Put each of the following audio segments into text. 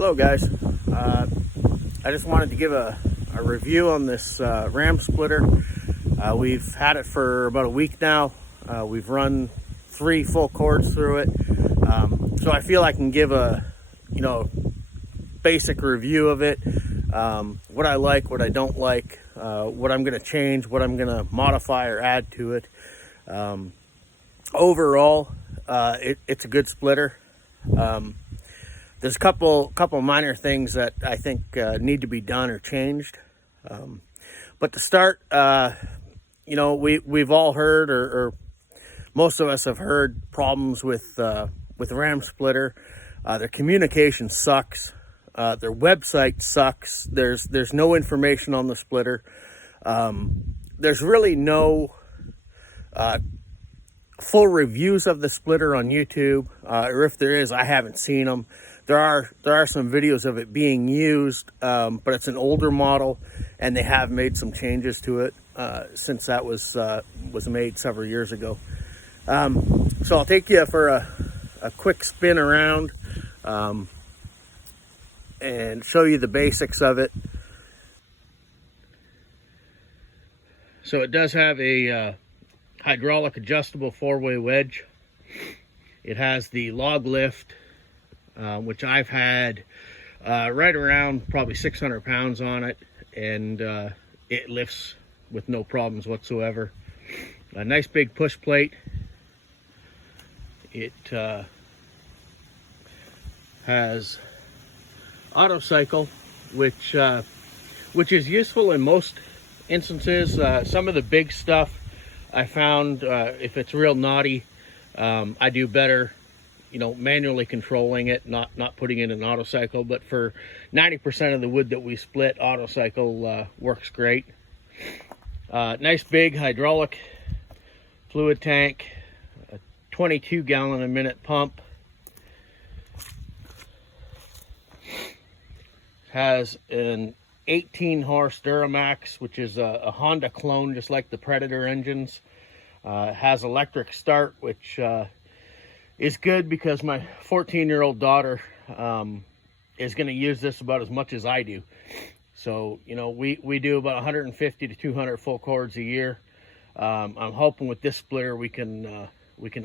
Hello guys, I just wanted to give a review on this RamSplitter. We've had it for about a week now. We've run 3 full cords through it, so I feel I can give a basic review of it, what I like, what I don't like, what I'm going to change, what I'm going to modify or add to it. Overall, it's a good splitter. There's a couple minor things that I think need to be done or changed. But to start, we've all heard, or most of us have heard problems with RamSplitter. Their communication sucks. Their website sucks. There's no information on the splitter. There's really no full reviews of the splitter on YouTube, or if there is, I haven't seen them. There are some videos of it being used, but it's an older model, and they have made some changes to it since that was made several years ago. So I'll take you for a quick spin around and show you the basics of it. So it does have a hydraulic adjustable 4-way wedge. It has the log lift, which I've had right around probably 600 pounds on it, and it lifts with no problems whatsoever. A nice big push plate. It has auto cycle, which is useful in most instances. Some of the big stuff I found, if it's real knotty, I do better manually controlling it, not putting it in auto cycle. But for 90% of the wood that we split, auto cycle works great. Nice big hydraulic fluid tank, a 22 gallon a minute pump. Has an 18 horse Duramax, which is a Honda clone, just like the Predator engines. Has electric start, which is good because my 14-year-old daughter is going to use this about as much as I do. So we do about 150 to 200 full cords a year. I'm hoping with this splitter we can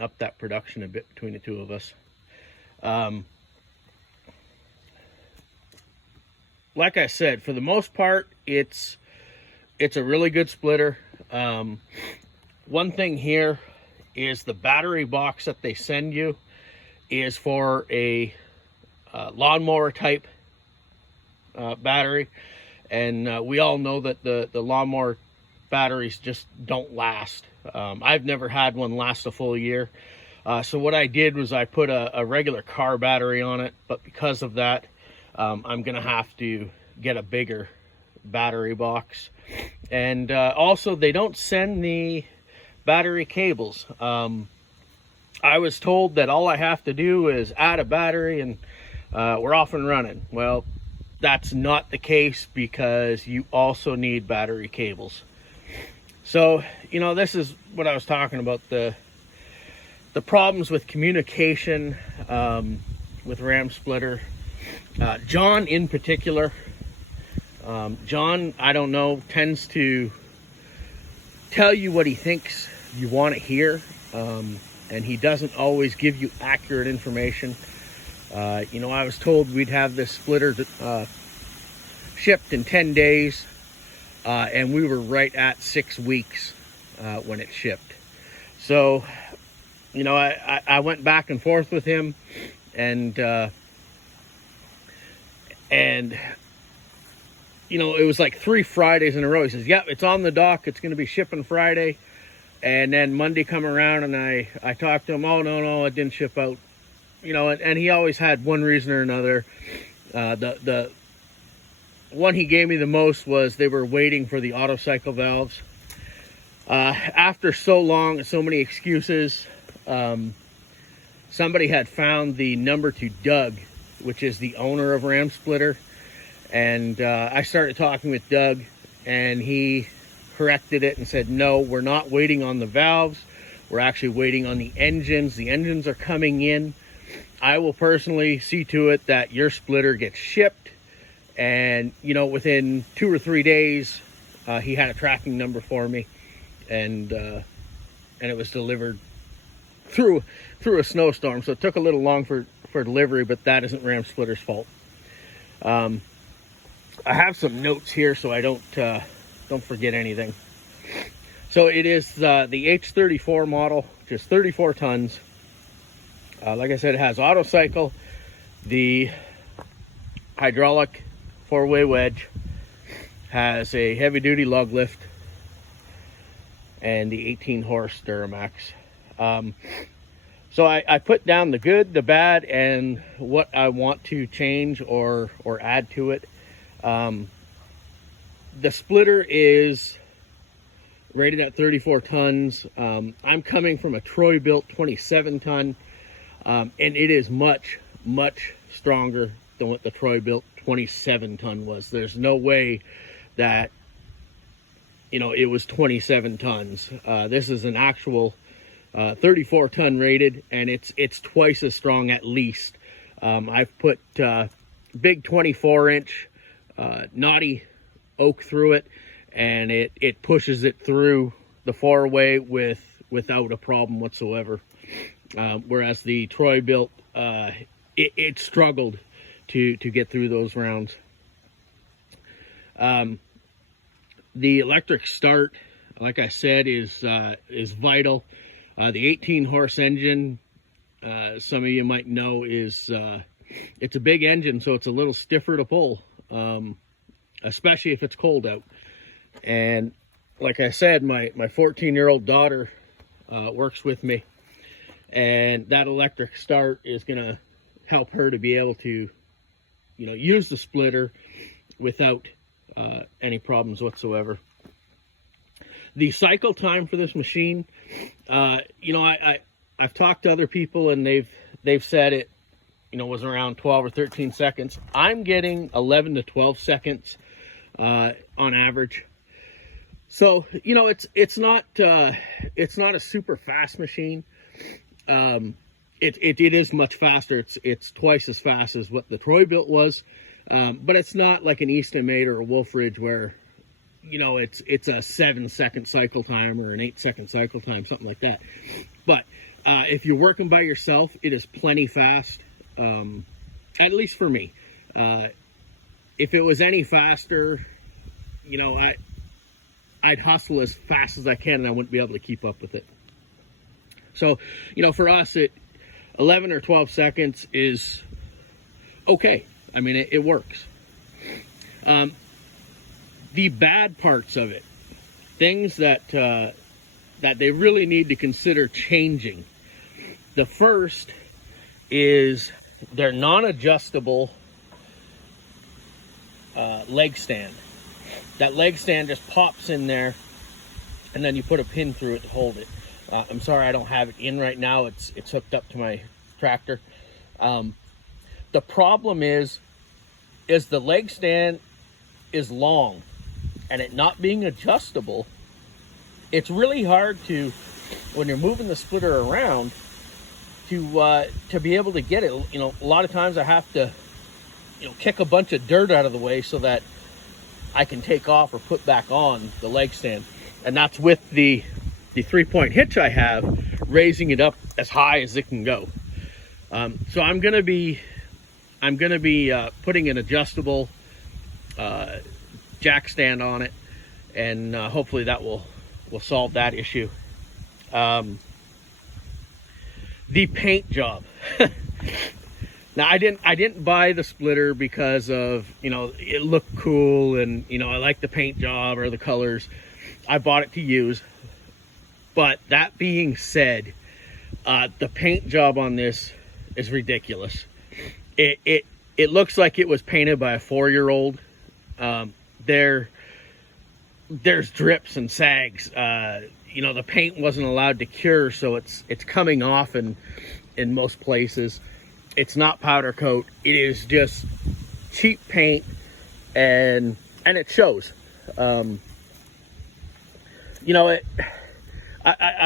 up that production a bit between the two of us. Like I said, for the most part, it's a really good splitter. One thing here is the battery box that they send you is for a lawnmower type battery, and we all know that the lawnmower batteries just don't last. I've never had one last a full year. So what I did was I put a regular car battery on it, but because of that, I'm gonna have to get a bigger battery box. And also, they don't send the battery cables. I was told that all I have to do is add a battery and we're off and running. Well, that's not the case, because you also need battery cables. So this is what I was talking about, the problems with communication with RamSplitter. John in particular, John, I don't know, tends to tell you what he thinks you want to hear, and he doesn't always give you accurate information. I was told we'd have this splitter shipped in 10 days, and we were right at 6 weeks when it shipped. So I went back and forth with him, and it was like 3 Fridays in a row. He says, yep, it's on the dock, it's going to be shipping Friday. And then Monday come around, and I talked to him, oh, no, it didn't ship out. And he always had one reason or another. The one he gave me the most was they were waiting for the auto cycle valves. After so long and so many excuses, somebody had found the number to Doug, which is the owner of RamSplitter. And I started talking with Doug, and he corrected it and said, no, we're not waiting on the valves. We're actually waiting on the engines. The engines are coming in. I will personally see to it that your splitter gets shipped, and within 2 or 3 days, he had a tracking number for me, and it was delivered through a snowstorm. So it took a little long for delivery, but that isn't RamSplitter's fault. I have some notes here so I don't forget anything. So it is the H34 model, just 34 tons. Like I said, it has auto cycle, the hydraulic 4-way wedge, has a heavy duty lug lift, and the 18 horse Duramax. So I put down the good, the bad, and what I want to change or add to it. The splitter is rated at 34 tons. I'm coming from a Troy built 27 ton, and it is much stronger than what the Troy built 27 ton was. There's no way that it was 27 tons. This is an actual 34 ton rated, and it's twice as strong at least. I've put big 24-inch knotty oak through it, and it pushes it through the 4-way without a problem whatsoever. Whereas the Troy built, it struggled to get through those rounds. The electric start, like I said, is vital. The 18 horse engine, some of you might know, is it's a big engine, so it's a little stiffer to pull, especially if it's cold out. And like I said, my 14-year-old daughter works with me, and that electric start is gonna help her to be able to use the splitter without any problems whatsoever. The cycle time for this machine, I've talked to other people, and they've said it was around 12 or 13 seconds. I'm getting 11 to 12 seconds on average. So it's not a super fast machine. It is much faster. It's twice as fast as what the Troy built was, but it's not like an Easton made or a Wolfridge where it's a 7-second cycle time or an 8-second cycle time, something like that. But if you're working by yourself, it is plenty fast, at least for me. If it was any faster, I'd hustle as fast as I can, and I wouldn't be able to keep up with it. So, for us, 11 or 12 seconds is okay. I mean, it works. The bad parts of it, things that they really need to consider changing. The first is their non-adjustable leg stand. That leg stand just pops in there, and then you put a pin through it to hold it. I'm sorry I don't have it in right now. It's hooked up to my tractor. The problem is the leg stand is long, and it not being adjustable, it's really hard to, when you're moving the splitter around, to be able to get it. A lot of times I have to kick a bunch of dirt out of the way so that I can take off or put back on the leg stand. And that's with the 3-point hitch I have, raising it up as high as it can go. So I'm gonna be putting an adjustable jack stand on it, and hopefully that will solve that issue. The paint job. Now I didn't buy the splitter because of it looked cool, and I like the paint job or the colors. I bought it to use. But that being said, the paint job on this is ridiculous. It looks like it was painted by a 4-year-old. There's drips and sags. The paint wasn't allowed to cure, so it's coming off in most places. It's not powder coat. It is just cheap paint, and it shows. I'm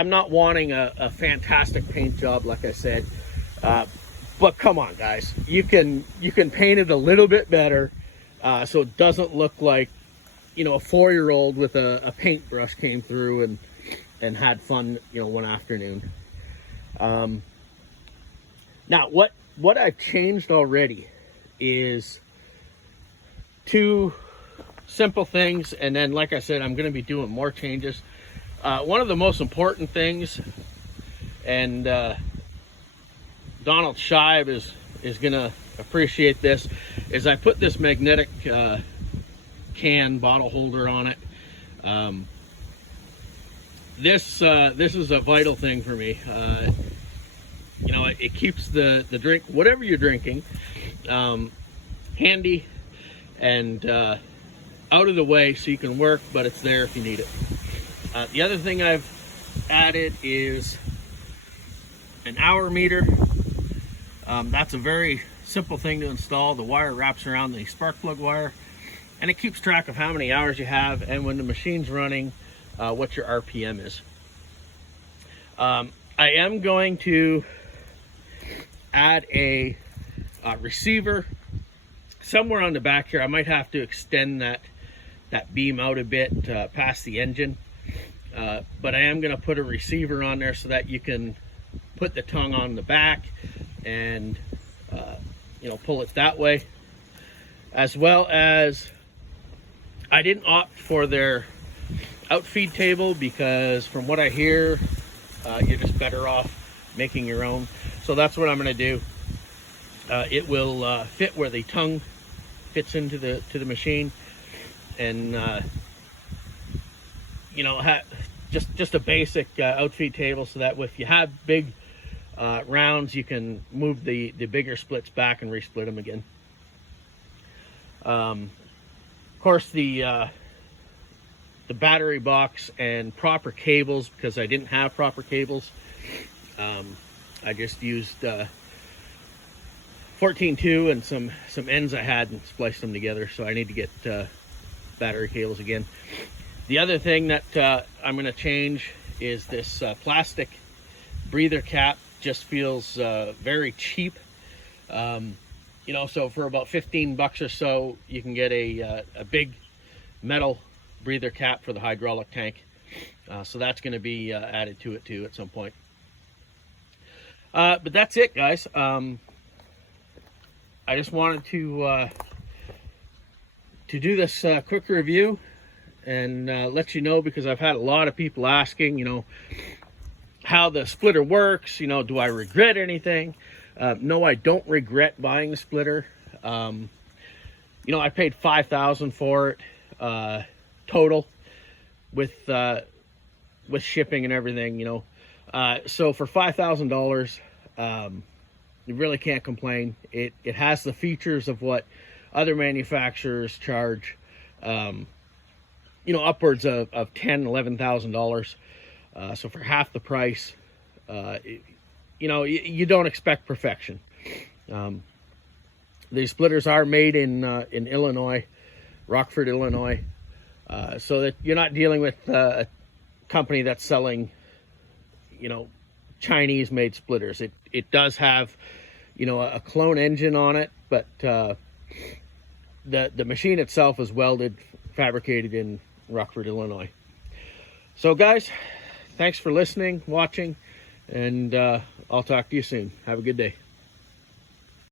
not wanting a fantastic paint job, like I said. But come on, guys, you can paint it a little bit better, so it doesn't look like, you know, a 4-year-old with a paintbrush came through and had fun, you know, one afternoon. Now, what I've changed already is 2 simple things, and then, like I said, I'm going to be doing more changes. One of the most important things, and Donald Shive is going to appreciate this, is I put this magnetic can bottle holder on it. This is a vital thing for me. You know, it keeps the drink, whatever you're drinking, handy and out of the way so you can work, but it's there if you need it. The other thing I've added is an hour meter. That's a very simple thing to install. The wire wraps around the spark plug wire, and it keeps track of how many hours you have, and when the machine's running, what your RPM is. I am going to add a receiver somewhere on the back here. I might have to extend that beam out a bit past the engine, but I am going to put a receiver on there so that you can put the tongue on the back and you know, pull it that way. As well as, I didn't opt for their outfeed table because from what I hear, you're just better off making your own. So that's what I'm going to do. It will fit where the tongue fits into the machine, and you know, just a basic outfeed table, so that if you have big rounds, you can move the bigger splits back and resplit them again. Of course, the battery box and proper cables, because I didn't have proper cables. I just used 14.2 and some ends I had and spliced them together, so I need to get battery cables again. The other thing that I'm going to change is this plastic breather cap. Just feels very cheap. You know, so for about 15 bucks or so, you can get a big metal breather cap for the hydraulic tank. So that's going to be added to it too at some point. But that's it, guys. I just wanted to do this quick review and let you know, because I've had a lot of people asking, you know, how the splitter works. You know, do I regret anything? No, I don't regret buying the splitter. You know, I paid $5,000 for it total with shipping and everything. You know, so for $5,000, you really can't complain. It has the features of what other manufacturers charge. You know, upwards of $10,000, $11,000. So for half the price, you know, you don't expect perfection. These splitters are made in Illinois, Rockford, Illinois, so that you're not dealing with a company that's selling, you know, Chinese-made splitters. It does have, you know, a clone engine on it, but the machine itself is welded, fabricated in Rockford, Illinois. So, guys, thanks for listening, watching, and I'll talk to you soon. Have a good day.